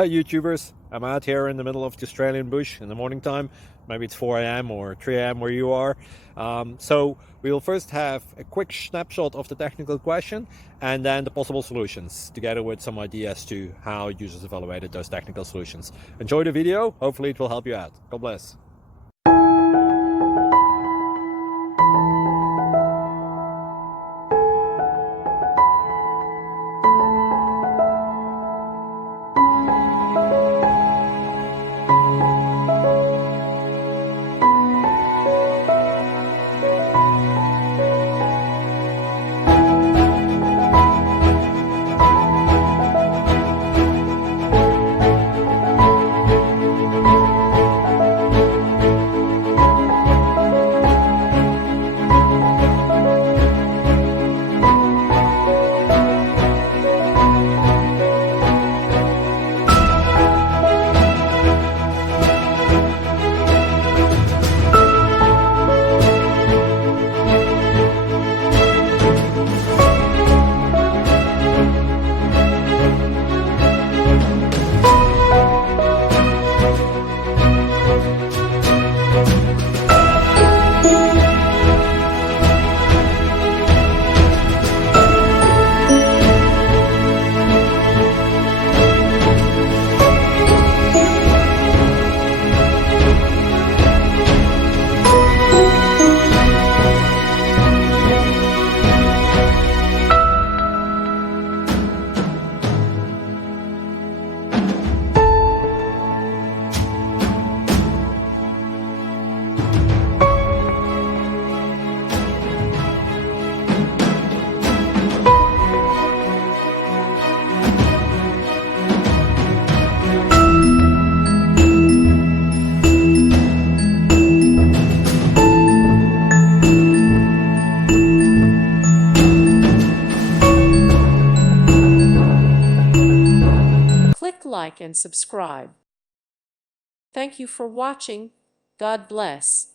Hey YouTubers, I'm out here in the middle of the Australian bush in the morning time. Maybe it's 4 a.m. or 3 a.m. where you are. So we'll first have a quick snapshot of the technical question and then the possible solutions, together with some ideas to how users evaluated those technical solutions. Enjoy the video, hopefully it will help you out. God bless. Click like and subscribe. Thank you for watching. God bless.